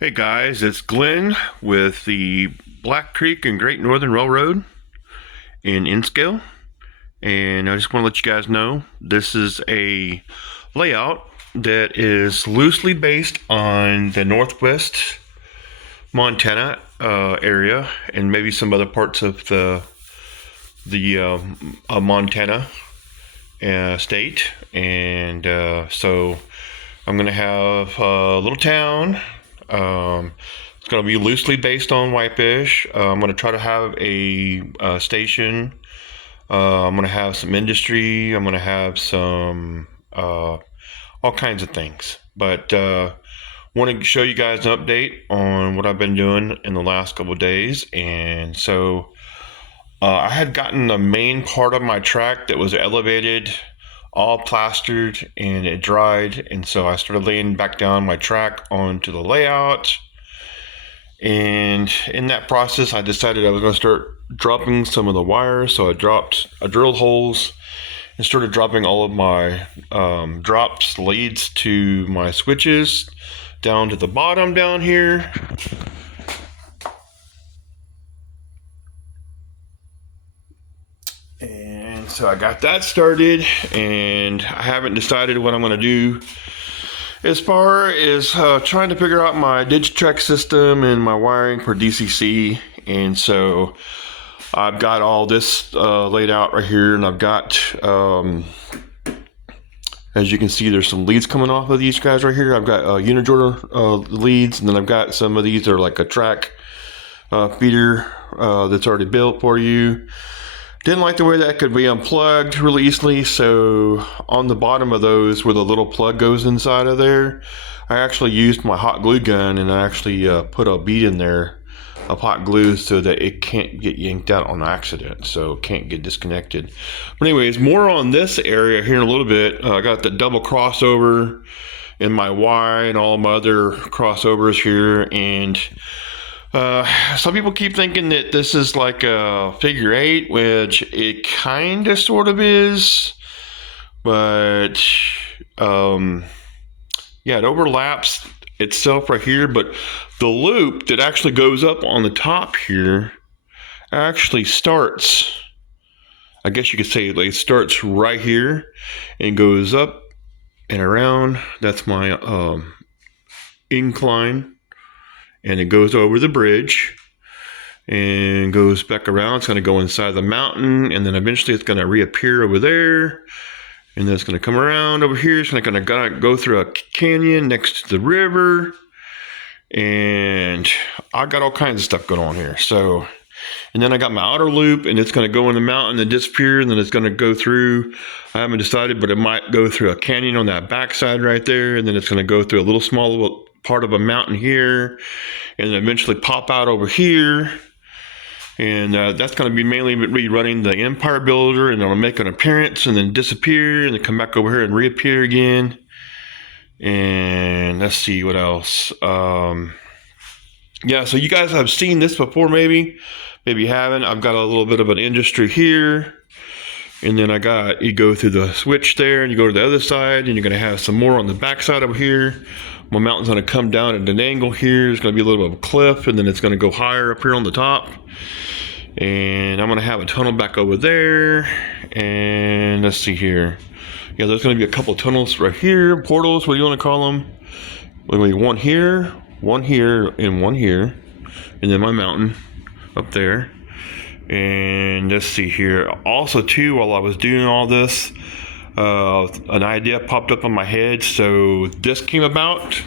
Hey guys, it's Glenn with the Black Creek and Great Northern Railroad in Inscale, and I just want to let you guys know this is a layout that is loosely based on the Northwest Montana area and maybe some other parts of the Montana state, and so I'm going to have a little town. It's going to be loosely based on Whitefish. I'm going to try to have a station. I'm going to have some industry. I'm going to have some all kinds of things. But want to show you guys an update on what I've been doing in the last couple of days. And so I had gotten the main part of my track that was elevated, all plastered, and it dried, and so I started laying back down my track onto the layout. And in that process, I decided I was going to start dropping some of the wires. So I drilled holes and started dropping all of my drops, leads to my switches down to the bottom down here. And so I got that started, and I haven't decided what I'm going to do as far as trying to figure out my digitrax system and my wiring for DCC. And so I've got all this laid out right here, and I've got, as you can see, there's some leads coming off of these guys right here. I've got unijoiner leads, and then I've got some of these are like a track feeder that's already built for you. Didn't like the way that could be unplugged really easily, so on the bottom of those where the little plug goes inside of there, I actually used my hot glue gun and I actually put a bead in there of hot glue so that it can't get yanked out on accident, so it can't get disconnected. But anyways, more on this area here in a little bit. I got the double crossover in my Y and all my other crossovers here, and some people keep thinking that this is like a figure eight, which it kind of sort of is, but yeah, it overlaps itself right here, but the loop that actually goes up on the top here actually starts, I guess you could say, like, it starts right here and goes up and around. That's my incline. And it goes over the bridge and goes back around. It's going to go inside the mountain, and then eventually it's going to reappear over there, and then it's going to come around over here. It's going to go through a canyon next to the river, and I got all kinds of stuff going on here. So, and then I got my outer loop, and it's going to go in the mountain and disappear, and then it's going to go through, I haven't decided, but it might go through a canyon on that backside right there, and then it's going to go through a little small part of a mountain here, and then eventually pop out over here. And that's going to be mainly rerunning the Empire Builder, and it'll make an appearance and then disappear and then come back over here and reappear again. And let's see what else. Yeah, so you guys have seen this before, maybe you haven't. I've got a little bit of an industry here, and then you go through the switch there, and you go to the other side, and you're going to have some more on the back side over here. My mountain's going to come down at an angle here. There's going to be a little bit of a cliff, and then it's going to go higher up here on the top. And I'm going to have a tunnel back over there. And let's see here. Yeah, there's going to be a couple tunnels right here. Portals, what do you want to call them? One here, and one here. And then my mountain up there. And let's see here. Also, too, while I was doing all this, an idea popped up on my head, so this came about.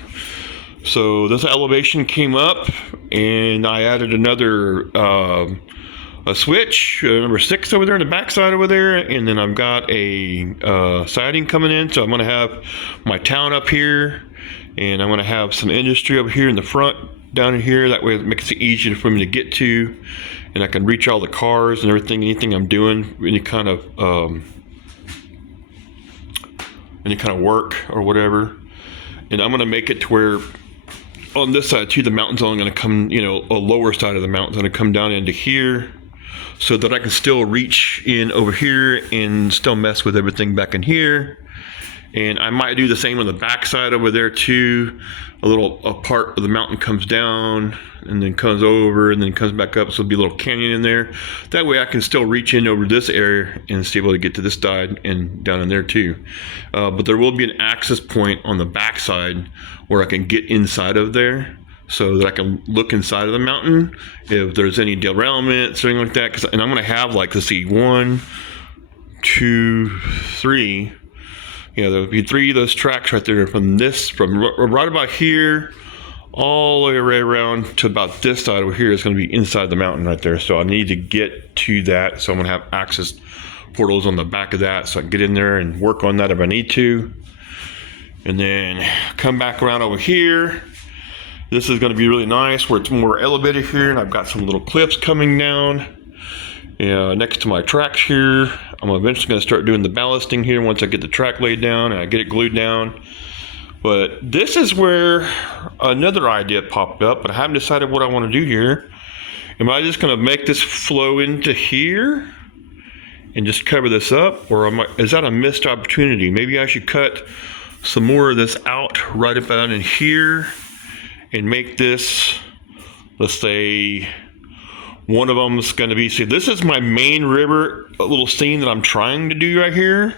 So this elevation came up, and I added another a switch, number 6 over there in the backside over there, and then I've got a siding coming in. So I'm going to have my town up here, and I'm going to have some industry over here in the front down in here. That way it makes it easier for me to get to, and I can reach all the cars and everything, anything I'm doing, any kind of work or whatever. And I'm going to make it to where on this side too, the mountain's only going to come, a lower side of the mountain's going to come down into here, so that I can still reach in over here and still mess with everything back in here. And I might do the same on the backside over there too. A part of the mountain comes down and then comes over and then comes back up. So there'll be a little canyon in there. That way I can still reach in over this area and still able to get to this side and down in there too. But there will be an access point on the backside where I can get inside of there, so that I can look inside of the mountain if there's any derailments or anything like that. And I'm going to have, like, let's see, 1, 2, 3. Yeah, there'll be 3 of those tracks right there from right about here all the way right around to about this side over here is going to be inside the mountain right there. So I need to get to that. So I'm going to have access portals on the back of that so I can get in there and work on that if I need to. And then come back around over here. This is going to be really nice where it's more elevated here, and I've got some little cliffs coming down next to my tracks here. I'm eventually going to start doing the ballasting here once I get the track laid down and I get it glued down. But this is where another idea popped up, but I haven't decided what I want to do here. Am I just going to make this flow into here and just cover this up, or is that a missed opportunity? Maybe I should cut some more of this out right about in here and make this, let's say, one of them is going to be, see, this is my main river, a little scene that I'm trying to do right here.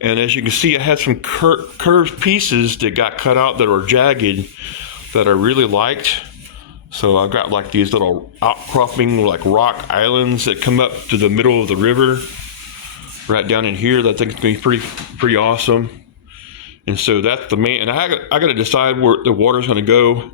And as you can see, I had some curved pieces that got cut out that are jagged that I really liked. So I've got like these little outcropping, like rock islands that come up to the middle of the river right down in here that I think is going to be pretty awesome. And so that's the main, and I got to decide where the water's going to go,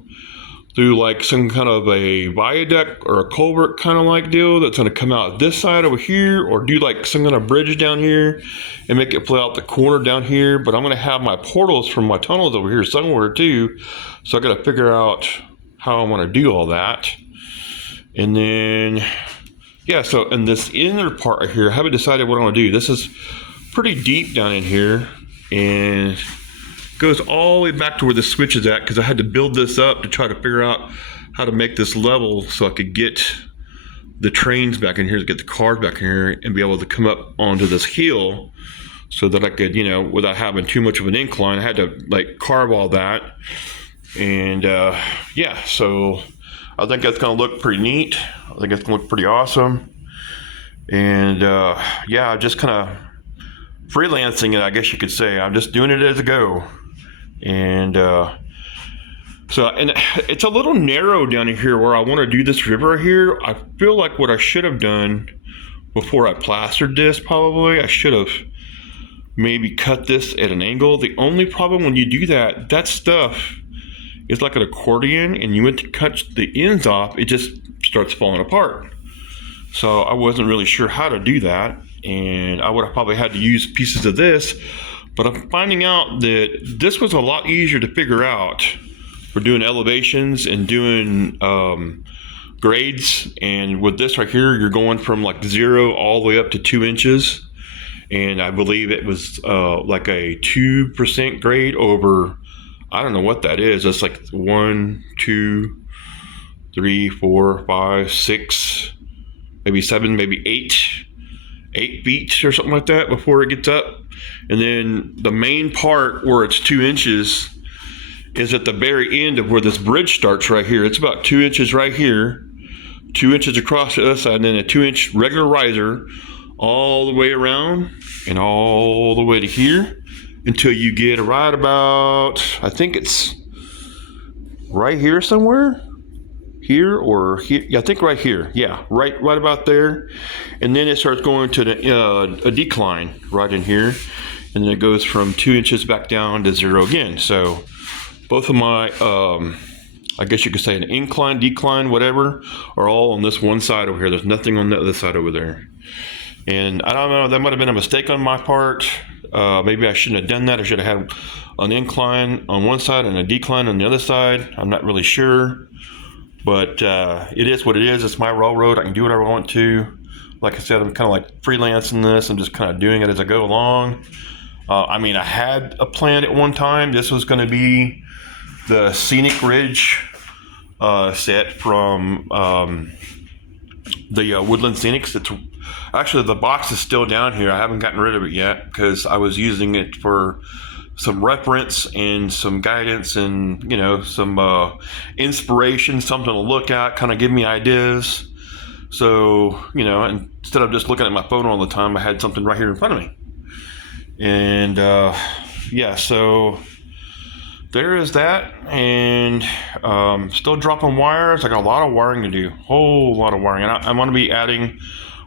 through like some kind of a viaduct or a culvert kind of like deal that's going to come out this side over here, or do like some kind of bridge down here and make it play out the corner down here. But I'm going to have my portals from my tunnels over here somewhere too. So I got to figure out how I want to do all that. And then, yeah, so in this inner part right here, I haven't decided what I want to do. This is pretty deep down in here, and goes all the way back to where the switch is at, because I had to build this up to try to figure out how to make this level so I could get the trains back in here, to get the cars back in here and be able to come up onto this hill so that I could, you know, without having too much of an incline. I had to like carve all that. And yeah, so I think that's going to look pretty neat. I think it's going to look pretty awesome. And yeah, just kind of freelancing it, I guess you could say. I'm just doing it as I go. And so it's a little narrow down in here where I want to do this river here. I feel like what I should have done before I plastered this, probably I should have maybe cut this at an angle. The only problem when you do that, that stuff is like an accordion, and you went to cut the ends off, it just starts falling apart. So I wasn't really sure how to do that, and I would have probably had to use pieces of this. But I'm finding out that this was a lot easier to figure out for doing elevations and doing grades. And with this right here, you're going from like 0 all the way up to 2 inches. And I believe it was like a 2% grade over, I don't know what that is. That's like 1, 2, 3, 4, 5, 6, maybe 7, maybe 8 feet or something like that before it gets up. And then the main part where it's 2 inches is at the very end of where this bridge starts right here. It's about 2 inches right here, 2 inches across the other side, and then a 2-inch regular riser all the way around and all the way to here until you get right about, I think it's right here somewhere. Here or here, yeah, I think right here, yeah, right about there. And then it starts going to a decline right in here, and then it goes from 2 inches back down to 0 again. So both of my I guess you could say an incline, decline, whatever, are all on this one side over here. There's nothing on the other side over there. And I don't know, that might have been a mistake on my part. Maybe I shouldn't have done that. I should have had an incline on one side and a decline on the other side. I'm not really sure. But it is what it is. It's my railroad. I can do whatever I want to. Like I said, I'm kind of like freelancing this. I'm just kind of doing it as I go along. I mean, I had a plan at one time. This was going to be the Scenic Ridge set from the Woodland Scenics. It's Actually, the box is still down here. I haven't gotten rid of it yet because I was using it for some reference and some guidance and, you know, some inspiration, something to look at, kind of give me ideas. So, you know, instead of just looking at my phone all the time, I had something right here in front of me. And yeah, so there is that. And still dropping wires. I got a lot of wiring to do, whole lot of wiring. And I'm going to be adding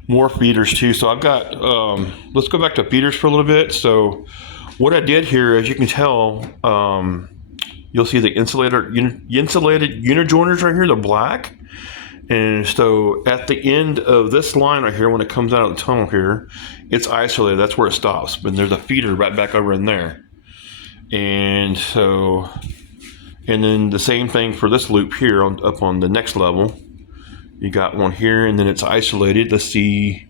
more feeders too. So I've got, let's go back to feeders for a little bit. So what I did here, as you can tell, you'll see the insulated unit joiners right here, they're black. And so at the end of this line right here, when it comes out of the tunnel here, it's isolated. That's where it stops. But there's a feeder right back over in there. And so, and then the same thing for this loop here up on the next level. You got one here, and then it's isolated. Let's see.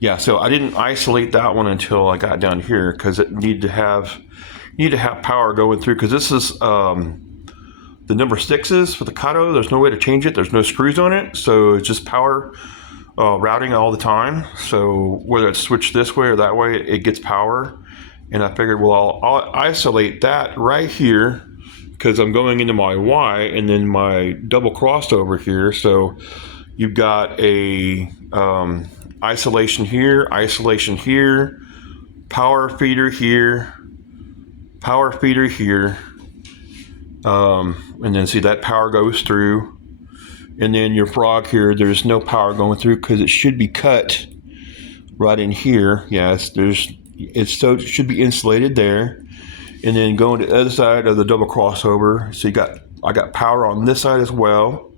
Yeah, so I didn't isolate that one until I got down here because it needed to have power going through, because this is the number 6s for the Kato. There's no way to change it. There's no screws on it, so it's just power routing all the time. So whether it's switched this way or that way, it gets power. And I figured, well, I'll isolate that right here because I'm going into my Y and then my double crossover here. So you've got a isolation here, power feeder here, and then see that power goes through. And then your frog here, there's no power going through because it should be cut right in here. Yes, so it should be insulated there. And then going to the other side of the double crossover. So I got power on this side as well.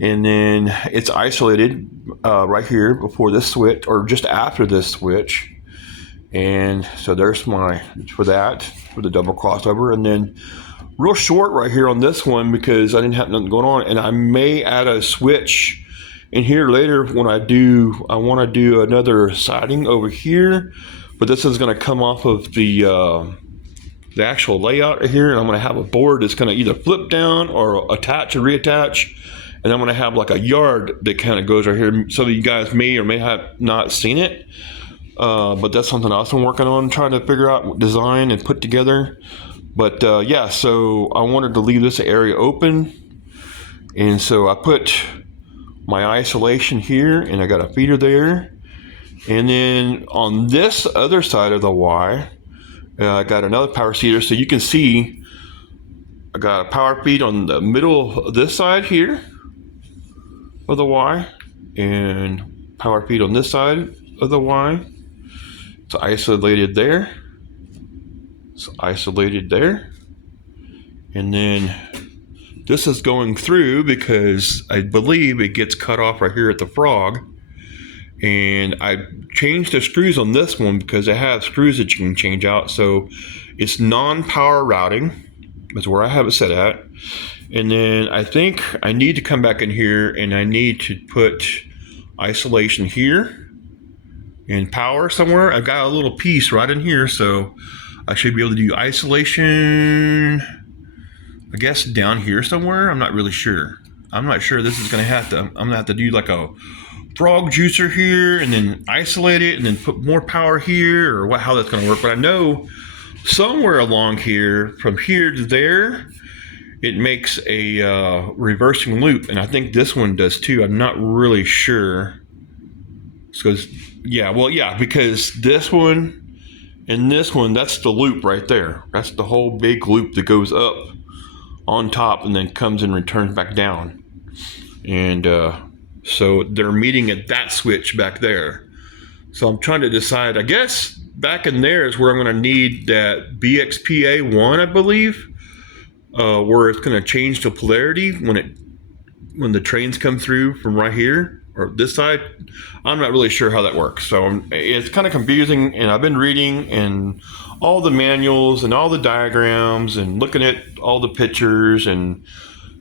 And then it's isolated right here before this switch, or just after this switch. And so there's for the double crossover. And then real short right here on this one because I didn't have nothing going on. And I may add a switch in here later when I want to do another siding over here. But this is going to come off of the actual layout right here. And I'm going to have a board that's going to either flip down or attach and reattach. And I'm going to have like a yard that kind of goes right here. So that you guys may or may have not seen it. But that's something else I'm working on, trying to figure out, design and put together. But yeah, so I wanted to leave this area open. And so I put my isolation here and I got a feeder there. And then on this other side of the Y, I got another power feeder. So you can see I got a power feed on the middle of this side here of the Y, and power feed on this side of the Y. It's isolated there. It's isolated there. And then this is going through because I believe it gets cut off right here at the frog. And I changed the screws on this one because I have screws that you can change out. So it's non-power routing. That's where I have it set at. And then I think I need to come back in here and I need to put isolation here and power somewhere. I've got a little piece right in here, so I should be able to do isolation, I guess, down here somewhere. I'm not really sure. I'm not sure. This is going to have to, I'm going to have to do like a frog juicer here and then isolate it and then put more power here, or how that's going to work. But I know somewhere along here, from here to there, it makes a reversing loop, and I think this one does too. I'm not really sure. Because because this one and this one, that's the loop right there. That's the whole big loop that goes up on top and then comes and returns back down. And so they're meeting at that switch back there. So I'm trying to decide, I guess back in there is where I'm going to need that BXPA1, I believe. Where it's going to change the polarity when the trains come through from right here or this side. I'm not really sure how that works, so it's kind of confusing. And I've been reading and all the manuals and all the diagrams and looking at all the pictures and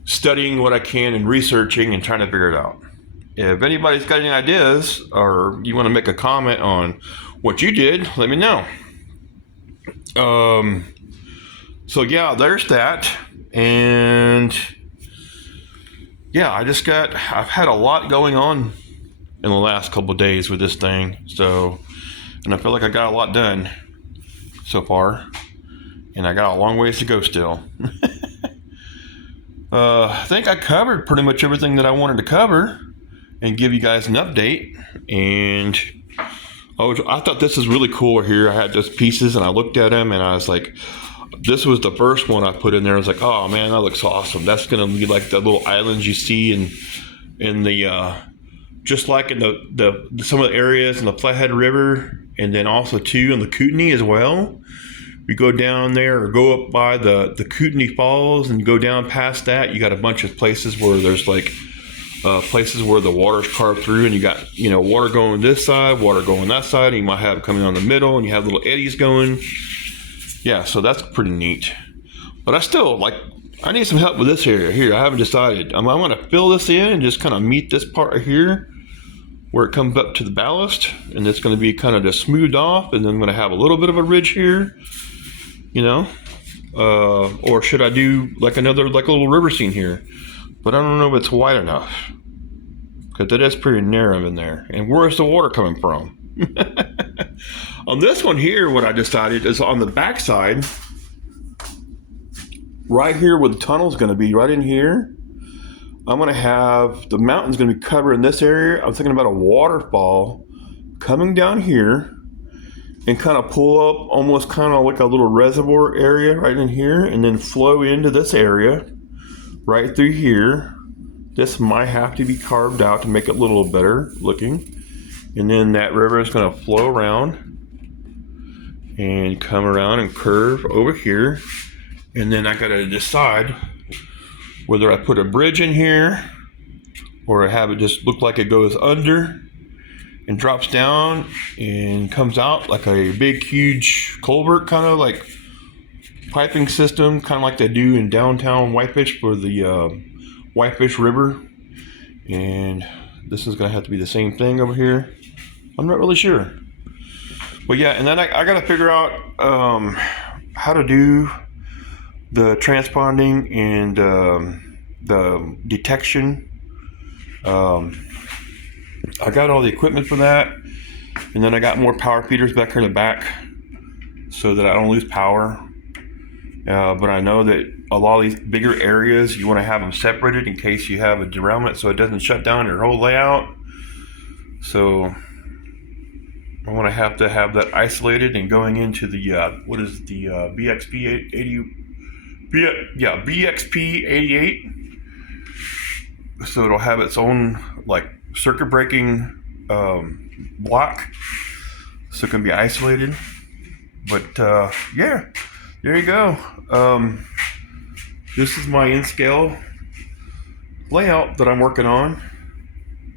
studying what I can and researching and trying to figure it out. If anybody's got any ideas or you want to make a comment on what you did, let me know. So yeah, there's that. And yeah, I've had a lot going on in the last couple of days with this thing. So, and I feel like I got a lot done so far, and I got a long ways to go still. I think I covered pretty much everything that I wanted to cover and give you guys an update. And I thought this is really cool here. I had those pieces and I looked at them and I was like, this was the first one I put in there. I was like, oh man, that looks awesome. That's gonna be like the little islands you see in the just like in the some of the areas in the Flathead River, and then also too in the Kootenai as well. You go down there or go up by the Kootenai Falls and go down past that, you got a bunch of places where there's like places where the water's carved through, and you got, you know, water going this side, water going that side, and you might have it coming on the middle, and you have little eddies going. Yeah, so that's pretty neat. But I still I need some help with this area here. I haven't decided. I'm going to fill this in and just kind of meet this part right here where it comes up to the ballast, and it's going to be kind of just smoothed off, and then I'm going to have a little bit of a ridge here, you know, or should I do like another a little river scene here? But I don't know if it's wide enough, because it is pretty narrow in there. And where's the water coming from? On this one here, what I decided is on the back side, right here where the tunnel is going to be, right in here, I'm going to have the mountain's going to be covering this area. I'm thinking about a waterfall coming down here and kind of pull up almost kind of like a little reservoir area right in here, and then flow into this area right through here. This might have to be carved out to make it a little better looking. And then that river is going to flow around and come around and curve over here. And then I got to decide whether I put a bridge in here or I have it just look like it goes under and drops down and comes out like a big, huge culvert, kind of like piping system, kind of like they do in downtown Whitefish for the Whitefish River. And this is going to have to be the same thing over here. I'm not really sure. But yeah, and then I got to figure out how to do the transponding and the detection. I got all the equipment for that, and then I got more power feeders back here in the back so that I don't lose power. But I know that a lot of these bigger areas, you want to have them separated in case you have a derailment so it doesn't shut down your whole layout. So I want to have that isolated and going into the BXP 80, BXP 88. So it'll have its own like circuit breaking block, so it can be isolated. But yeah, there you go. This is my in-scale layout that I'm working on,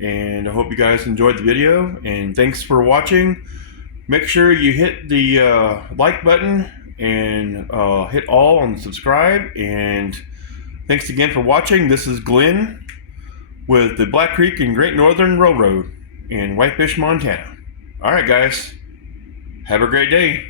and I hope you guys enjoyed the video, and thanks for watching. Make sure you hit the like button and hit all and subscribe, and thanks again for watching. This is Glenn with the Black Creek and Great Northern Railroad in Whitefish, Montana. All right, guys, have a great day.